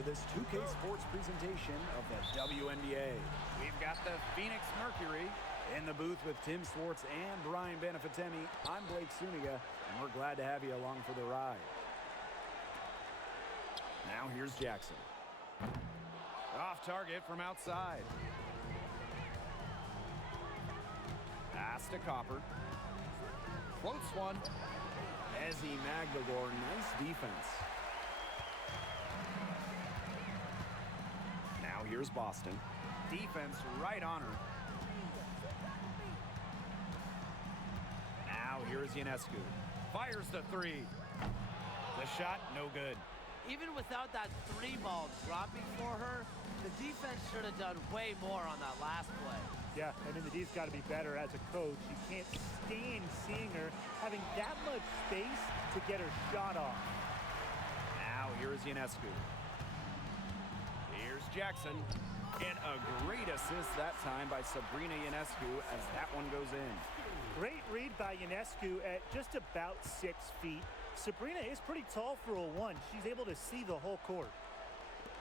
to this 2K Sports presentation of the WNBA. We've got the Phoenix Mercury in the booth with Tim Swartz and Brian Benefitemi. I'm Blake Suniga, and we're glad to have you along for the ride. Now here's Jackson. Off target from outside. Pass to Copper. Floats one. Ezzy Magbagor, nice defense. Now here's Boston. Defense right on her. Now here's Ionescu. Fires the three. The shot, no good. Even without that three ball dropping for her, the defense should have done way more on that last play. Yeah, I mean, the D's got to be better as a coach. You can't stand seeing her having that much space to get her shot off. Now here's Ionescu. Here's Jackson. And a great assist that time by Sabrina Ionescu as that one goes in. Great read by Ionescu at just about 6 feet. Sabrina is pretty tall for a 1. She's able to see the whole court.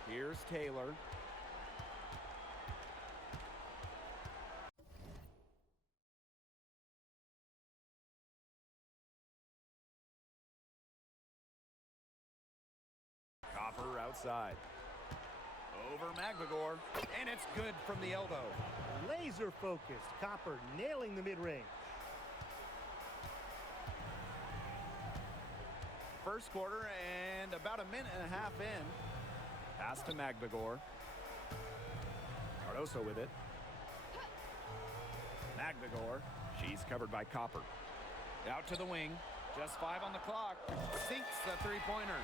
Here's Taylor. Copper outside. Over Magbagor, and it's good from the elbow. Laser focused. Copper nailing the mid-range. First quarter and about a minute and a half in. Pass to Magbagor. Cardoso with it. Magbagor. She's covered by Copper. Out to the wing. Just 5 on the clock. Sinks the three-pointer.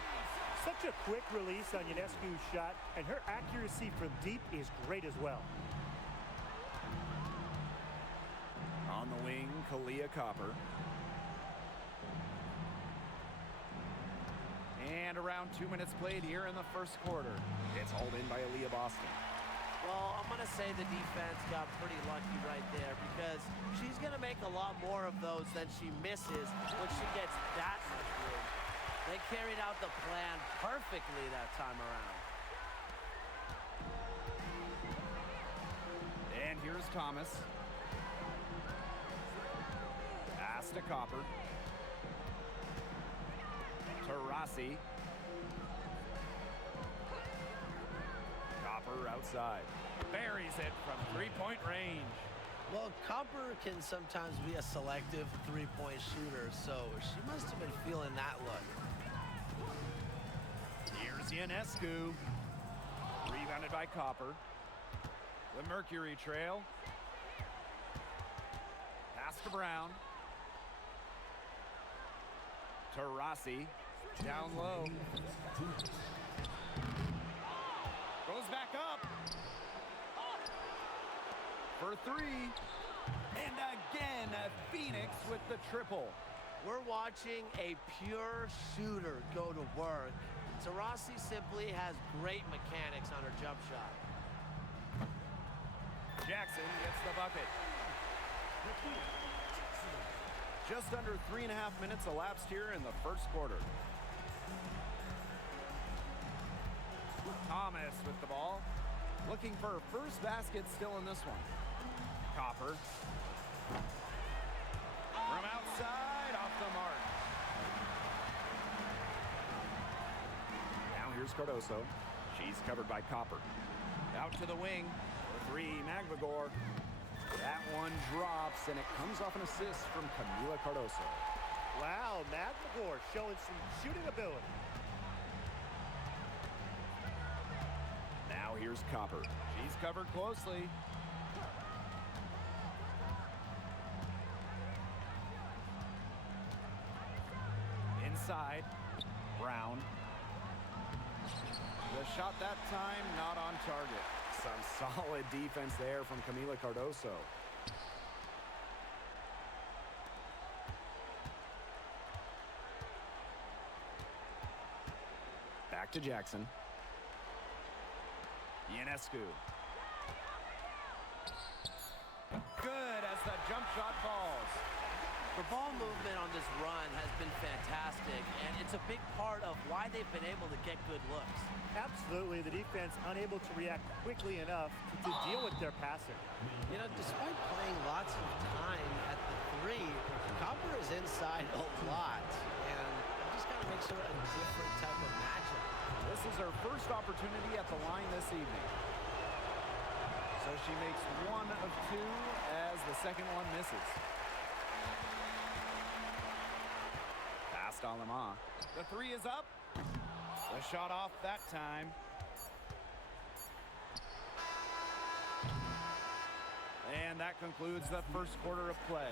Such a quick release on Ionescu's shot, and her accuracy from deep is great as well. On the wing, Kalia Copper. And around 2 minutes played here in the first quarter. It's hauled in by Aaliyah Boston. Well, I'm going to say the defense got pretty lucky right there because she's going to make a lot more of those than she misses when she gets that much room. They carried out the plan perfectly that time around. And here's Thomas. Pass to Copper. Taurasi. Copper outside. Buries it from three-point range. Well, Copper can sometimes be a selective three-point shooter, so she must have been feeling that look. Here's Ionescu. Rebounded by Copper. The Mercury trail. Pass to Brown. Taurasi. Down low. Goes back up. For three. And again, Phoenix with the triple. We're watching a pure shooter go to work. Taurasi simply has great mechanics on her jump shot. Jackson gets the bucket. Just under 3.5 minutes elapsed here in the first quarter. Thomas with the ball. Looking for her first basket still in this one. Copper. From outside, off the mark. Now here's Cardoso. She's covered by Copper. Out to the wing. For three, Magbagor. That one drops, and it comes off an assist from Camila Cardoso. Wow, Magbagor showing some shooting ability. Now here's Copper. She's covered closely. Inside, Brown. The shot that time not on target. Some solid defense there from Camila Cardoso. Back to Jackson. Ionescu. Good as the jump shot falls. The ball movement on this run has been fantastic, and it's a big part of why they've been able to get good looks. Absolutely, the defense unable to react quickly enough to deal with their passing. You know, despite playing lots of time at the three, Copper is inside a lot, and it just kind of makes her a different type of matchup. This is her first opportunity at the line this evening. So she makes one of two as the second one misses. Pass to Alema. The three is up. The shot off that time. And that concludes the first quarter of play.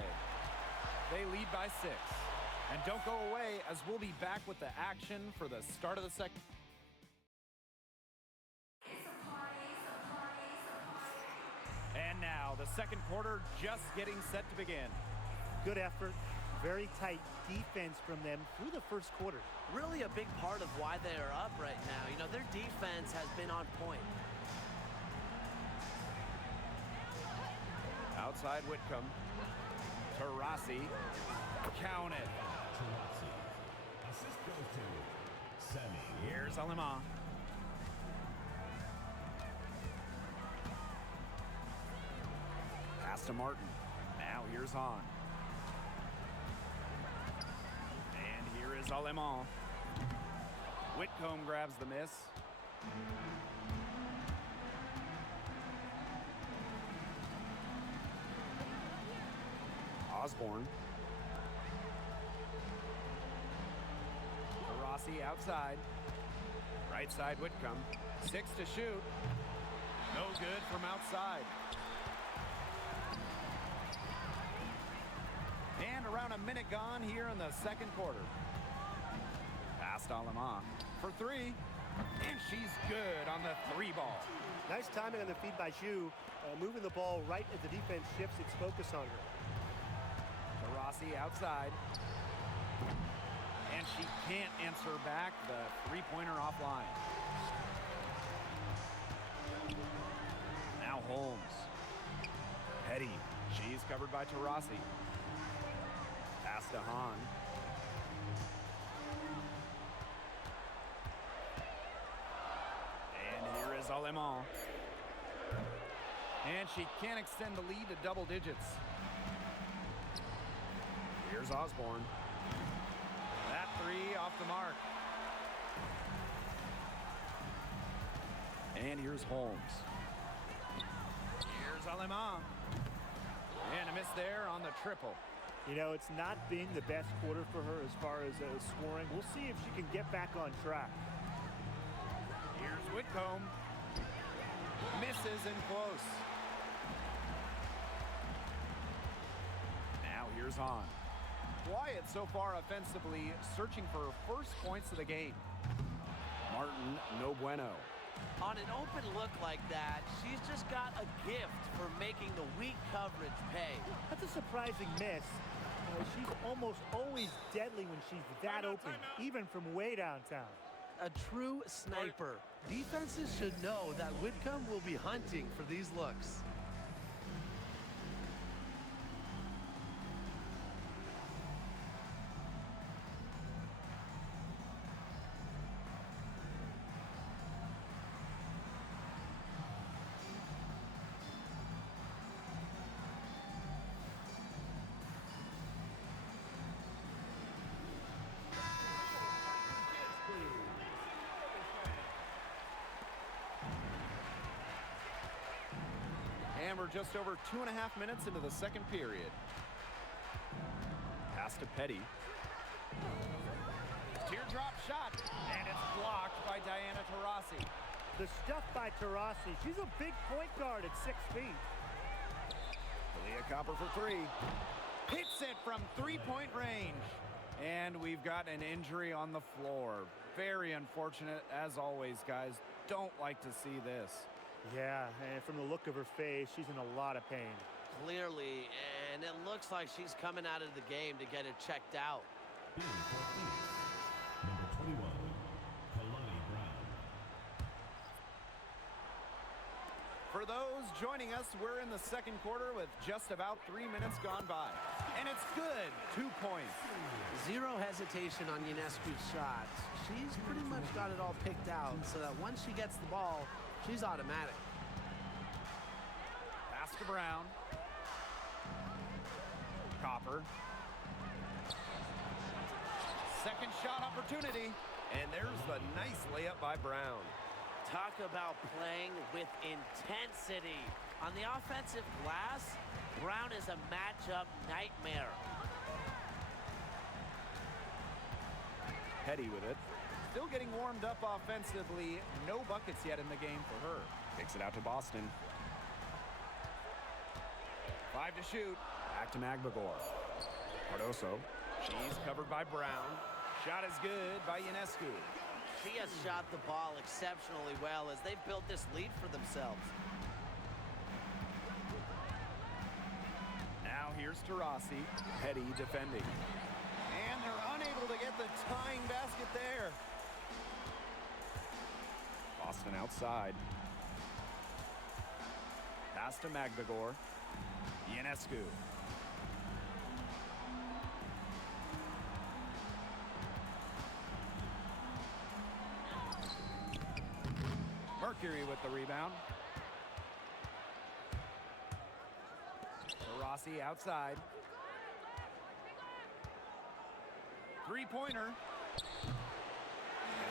They lead by 6. And don't go away, as we'll be back with the action for the start of the second. And now the second quarter just getting set to begin. Good effort, very tight defense from them through the first quarter. Really a big part of why they are up right now. You know, their defense has been on point. Outside Whitcomb. Taurasi. Count it. Assist goes to Sammy. Here's Alema. Pass to Martin. Now here's Hahn. And here is Alema. Whitcomb grabs the miss. Osborne. Rossi outside. Right side Whitcomb. 6 to shoot. No good from outside. And around a minute gone here in the second quarter. Pass to Alema for 3. And she's good on the 3 ball. Nice timing on the feed by Zhu, moving the ball right as the defense shifts its focus on her. Rossi outside. And she can't answer back the three-pointer offline. Now Holmes. Petty. She's covered by Taurasi. Pass to Hahn. And here is Alema. And she can't extend the lead to double digits. Here's Osborne. That 3 off the mark. And here's Holmes. Here's Alema. And a miss there on the triple. You know, it's not been the best quarter for her as far as scoring. We'll see if she can get back on track. Here's Whitcomb. Misses and close. Now here's Hahn. Quiet so far offensively, searching for her first points of the game. Martin, no bueno. On an open look like that, she's just got a gift for making the weak coverage pay. That's a surprising miss. She's almost always deadly when she's that open, even from way downtown. A true sniper. Defenses should know that Whitcomb will be hunting for these looks. And we're just over 2.5 minutes into the second period. Pass to Petty. Teardrop shot, and it's blocked by Diana Taurasi. The stuff by Taurasi. She's a big point guard at 6 feet. Leah Copper for 3. Hits it from 3-point range. And we've got an injury on the floor. Very unfortunate, as always, guys. Don't like to see this. Yeah, and from the look of her face, she's in a lot of pain. Clearly, and it looks like she's coming out of the game to get it checked out. Number 21, Kalani Brown. For those joining us, we're in the second quarter with just about 3 minutes gone by. And it's good. 2 points. Zero hesitation on Ionescu's shots. She's pretty much got it all picked out so that once she gets the ball, she's automatic. Pass to Brown. Copper. Second shot opportunity. And there's the nice layup by Brown. Talk about playing with intensity. On the offensive glass, Brown is a matchup nightmare. Petty with it. Still getting warmed up offensively. No buckets yet in the game for her. Kicks it out to Boston. 5 to shoot. Back to Magbagor. Cardoso. She's covered by Brown. Shot is good by Ionescu. She has shot the ball exceptionally well as they've built this lead for themselves. Now here's Taurasi. Petty defending. And they're unable to get the tying basket there. Boston outside. Pass to Magbagor. Ionescu. Mercury with the rebound. Rossi outside. Three-pointer. And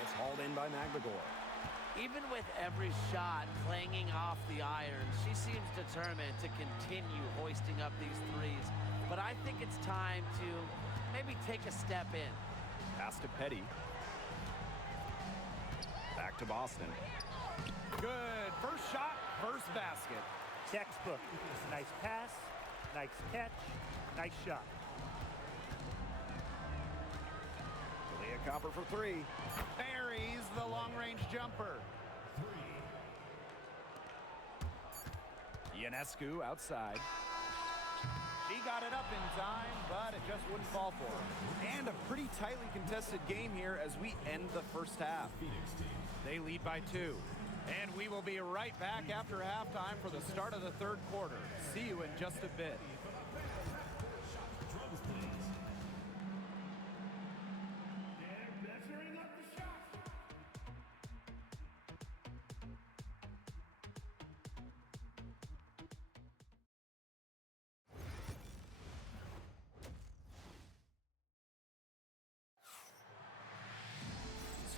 it's hauled in by Magbagor. Even with every shot clanging off the iron, she seems determined to continue hoisting up these threes. But I think it's time to maybe take a step in. Pass to Petty. Back to Boston. Good. First shot, first basket. Textbook. Nice pass, nice catch, nice shot. Leah Copper for three. Buries the long-range jumper. Ionescu outside. She got it up in time, but it just wouldn't fall for her. And a pretty tightly contested game here as we end the first half. They lead by 2. And we will be right back after halftime for the start of the third quarter. See you in just a bit.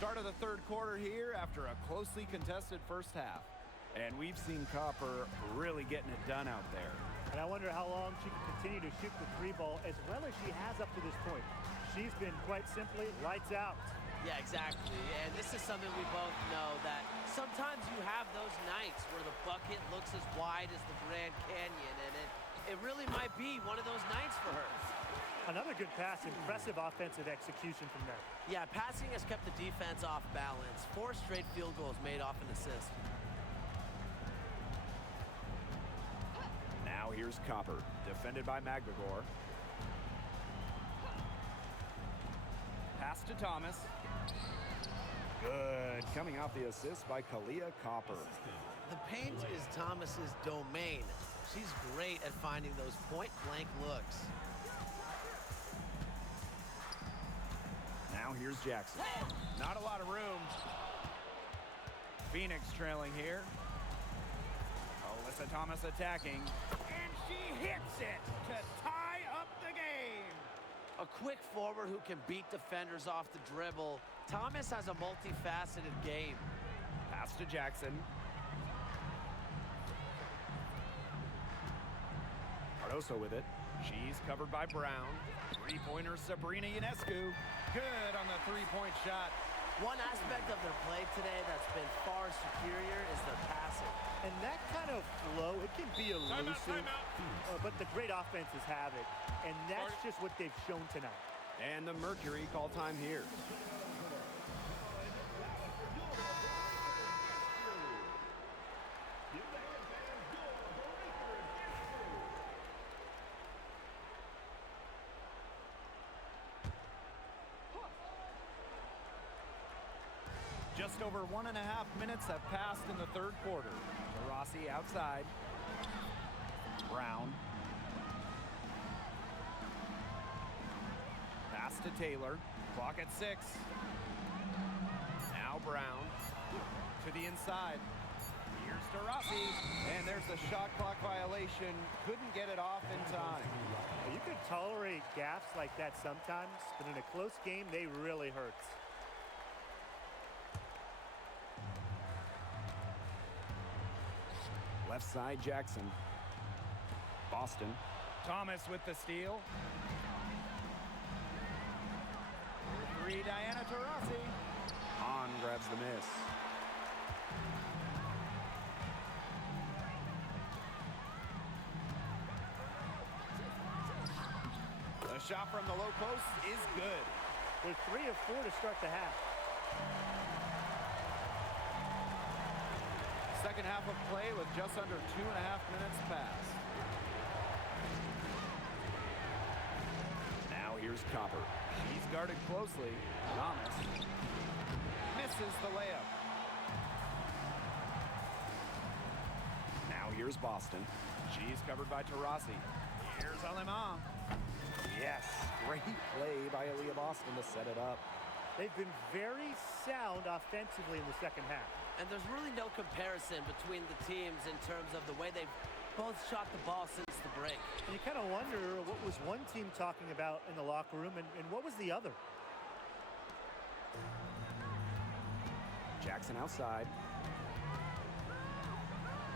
Start of the third quarter here after a closely contested first half. And we've seen Copper really getting it done out there. And I wonder how long she can continue to shoot the three ball as well as she has up to this point. She's been quite simply lights out. Yeah, exactly. And this is something we both know, that sometimes you have those nights where the bucket looks as wide as the Grand Canyon, and it really might be one of those nights for her. Another good pass, impressive offensive execution from there. Yeah, passing has kept the defense off balance. 4 straight field goals made off an assist. Now here's Copper, defended by Magbagor. Pass to Thomas. Good, coming off the assist by Kalia Copper. The paint is Thomas's domain. She's great at finding those point-blank looks. Now here's Jackson. Not a lot of room. Phoenix trailing here. Alyssa Thomas attacking. And she hits it to tie up the game. A quick forward who can beat defenders off the dribble. Thomas has a multifaceted game. Pass to Jackson. Cardoso with it. She's covered by Brown. Three-pointer Sabrina Ionescu. Good on the three-point shot. One aspect of their play today that's been far superior is their passing. And that kind of flow, it can be elusive, Timeout. but the great offenses have it. And that's just what they've shown tonight. And the Mercury call time here. Just over 1.5 minutes have passed in the third quarter. Taurasi outside. Brown. Pass to Taylor. Clock at 6. Now Brown to the inside. Here's Taurasi, and there's the shot clock violation. Couldn't get it off in time. You can tolerate gaffes like that sometimes, but in a close game, they really hurt. Left side, Jackson. Boston. Thomas with the steal. For 3, Diana Taurasi. Hahn grabs the miss. The shot from the low post is good. They're 3 of 4 to start the half. Second half of play with just under 2.5 minutes passed. Now here's Copper. He's guarded closely. Thomas misses the layup. Now here's Boston. She's covered by Taurasi. Here's Alema. Yes, great play by Aaliyah Boston to set it up. They've been very sound offensively in the second half. And there's really no comparison between the teams in terms of the way they've both shot the ball since the break. And you kind of wonder what was one team talking about in the locker room and what was the other? Jackson outside.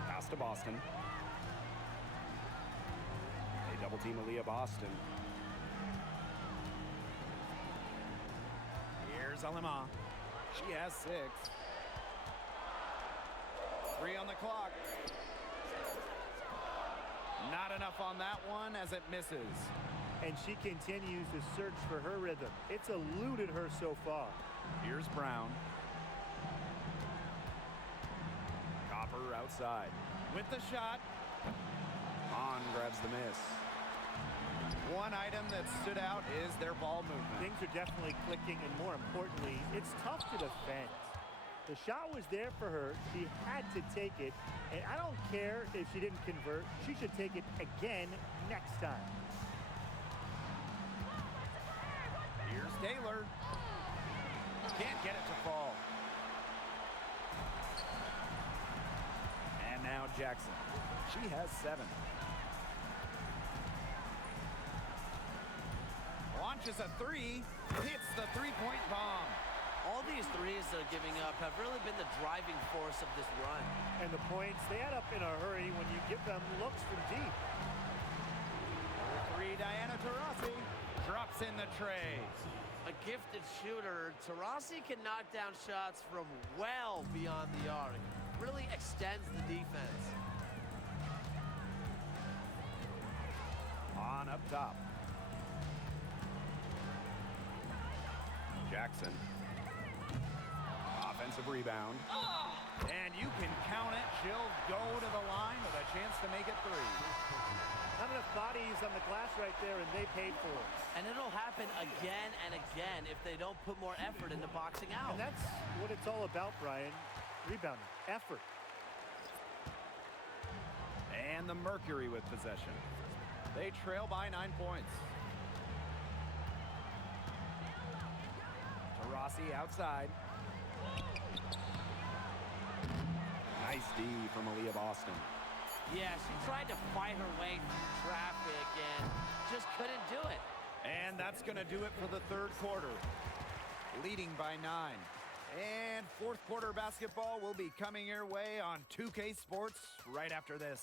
Pass to Boston. They double team Aaliyah Boston. Here's Alema. She has 6. 3 on the clock. Not enough on that one as it misses. And she continues to search for her rhythm. It's eluded her so far. Here's Brown. Copper outside. With the shot. Hahn grabs the miss. One item that stood out is their ball movement. Things are definitely clicking, and more importantly, it's tough to defend. The shot was there for her. She had to take it, and I don't care if she didn't convert. She should take it again next time. Here's Taylor. Can't get it to fall. And now Jackson. She has 7. Launches a 3, hits the 3-point bomb. All these threes they're giving up have really been the driving force of this run. And the points, they add up in a hurry when you give them looks from deep. 3, Diana Taurasi drops in the tray. A gifted shooter, Taurasi can knock down shots from well beyond the arc. Really extends the defense. On up top. Jackson. Offensive rebound. And you can count it. She'll go to the line with a chance to make it 3. Not enough bodies on the glass right there, and they paid for it. And it'll happen again and again if they don't put more effort into boxing out. And that's what it's all about, Brian. Rebounding, effort. And the Mercury with possession. They trail by 9 points. Taurasi outside. Nice D from Aaliyah Boston. Yeah, she tried to fight her way through traffic and just couldn't do it. And that's going to do it for the third quarter. Leading by 9. And fourth quarter basketball will be coming your way on 2K Sports right after this.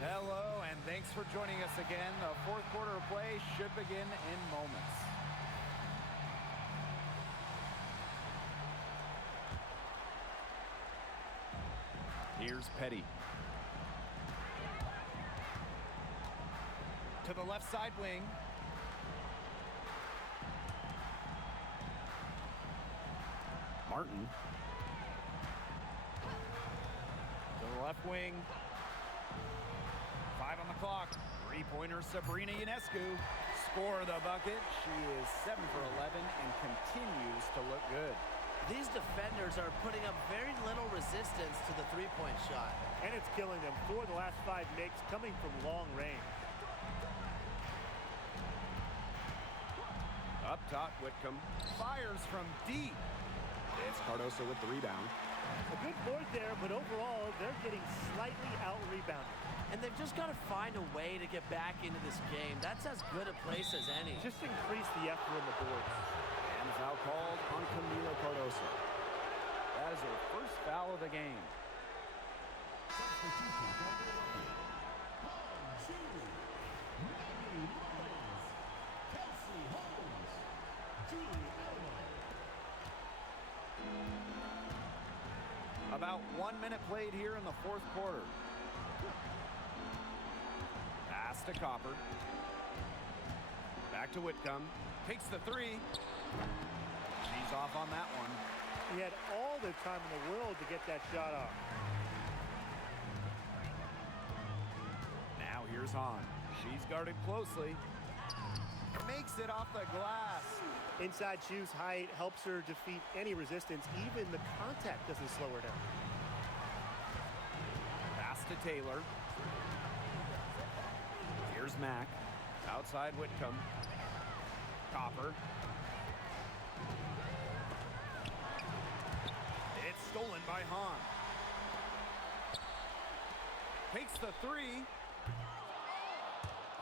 Hello, and thanks for joining us again. The fourth quarter of play should begin in moments. Here's Petty. To the left side wing. Martin. To the left wing. 5 on the clock. Three-pointer Sabrina Ionescu score the bucket. She is 7 for 11 and continues to look good. These defenders are putting up very little resistance to the three-point shot. And it's killing them. 4 of the last 5 makes coming from long range. Up top, Whitcomb fires from deep. It's Cardoso with the rebound. A good board there, but overall, they're getting slightly out-rebounded. And they've just got to find a way to get back into this game. That's as good a place as any. Just increase the effort on the boards. And foul called on Camila Cardoso. That is her first foul of the game. Substitution for Milwaukee. Julie. Mary Miles. Kelsey Holmes. Julie Elmo. About 1 minute played here in the fourth quarter. Pass to Copper. Back to Whitcomb. Takes the three. She's off on that one. He had all the time in the world to get that shot off. Now here's Hahn. She's guarded closely. Makes it off the glass. Inside shoes height helps her defeat any resistance. Even the contact doesn't slow her down. Pass to Taylor. Here's Mack. Outside Whitcomb. Copper. It's stolen by Hahn. Takes the three.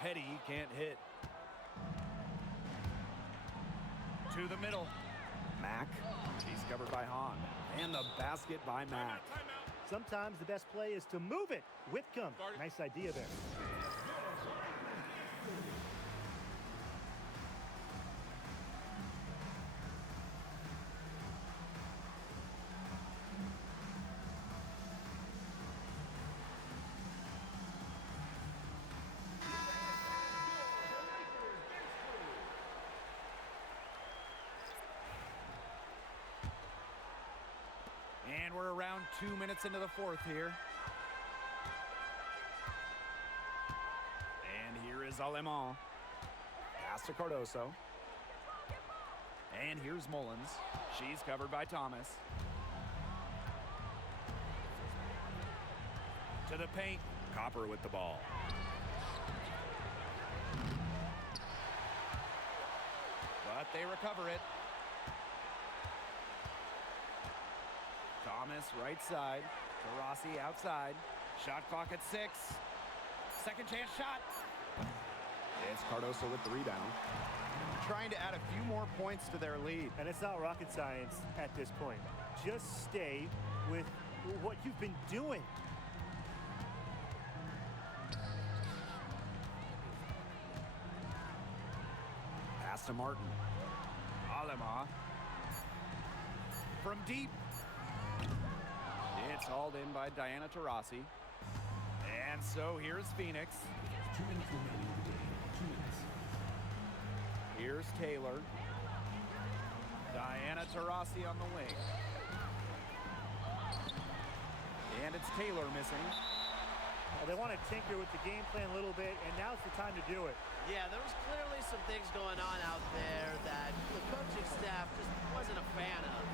Petty can't hit. To the middle. Mack. She's covered by Hahn. And the basket by Mack. Sometimes the best play is to move it. Whitcomb. Nice idea there. And we're around 2 minutes into the fourth here. And here is Alemán. Pass to Cardoso. And here's Mullins. She's covered by Thomas. To the paint. Copper with the ball. But they recover it. Thomas right side. Taurasi outside. Shot clock at 6. Second chance shot. It's Cardoso with the rebound. Trying to add a few more points to their lead. And it's not rocket science at this point. Just stay with what you've been doing. Pass to Martin. Alemán. From deep. It's hauled in by Diana Taurasi. And so here's Phoenix. 2 minutes remaining in the game. 2 minutes. Here's Taylor. Diana Taurasi on the wing. And it's Taylor missing. They want to tinker with the game plan a little bit, and now's the time to do it. Yeah, there was clearly some things going on out there that the coaching staff just wasn't a fan of.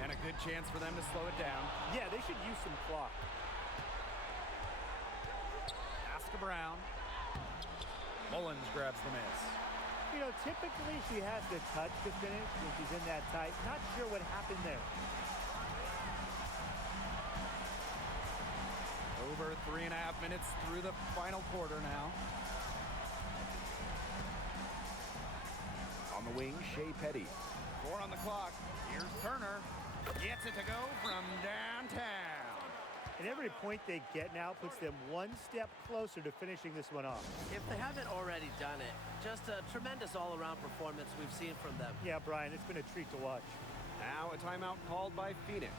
And a good chance for them to slow it down. Yeah, they should use some clock. Pass to Brown. Mullins grabs the miss. You know, typically she has the touch to finish when she's in that tight. Not sure what happened there. Over 3.5 minutes through the final quarter now. On the wing, Shea Petty. 4 on the clock. Here's Turner. Gets it to go from downtown. And every point they get now puts them one step closer to finishing this one off. If they haven't already done it, just a tremendous all-around performance we've seen from them. Yeah, Brian, it's been a treat to watch. Now a timeout called by Phoenix.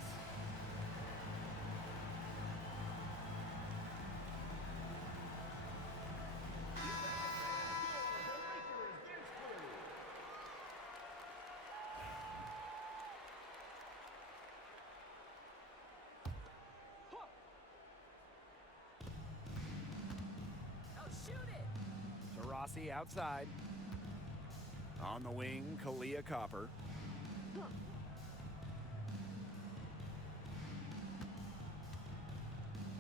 Taurasi outside. On the wing, Kalia Copper.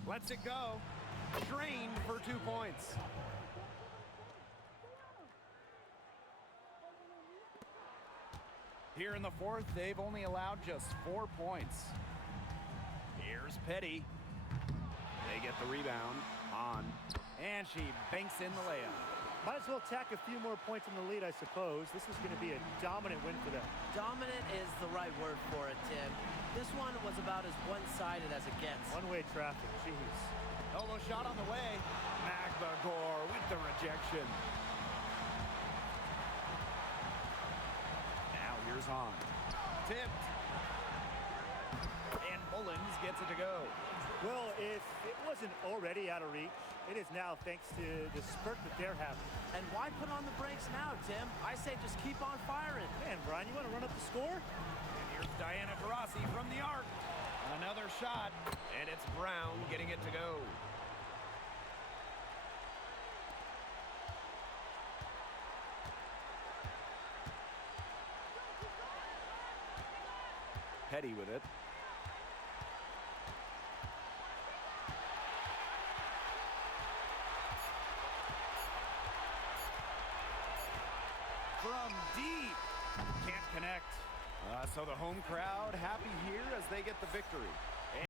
Lets it go. Drained for 2 points. Here in the fourth, they've only allowed just 4 points. Here's Petty. They get the rebound. On. And she banks in the layup. Might as well tack a few more points in the lead, I suppose. This is going to be a dominant win for them. Dominant is the right word for it, Tim. This one was about as one-sided as it gets. One-way traffic, jeez. Elbow shot on the way. Magbagor with the rejection. Now here's on. Tipped. And Mullins gets it to go. Well, if it wasn't already out of reach, it is now thanks to the spurt that they're having. And why put on the brakes now, Tim? I say just keep on firing. Man, Brian, you want to run up the score? And here's Diana Taurasi from the arc. Another shot, and it's Brown getting it to go. Petty with it. From deep. Can't connect. So the home crowd happy here as they get the victory.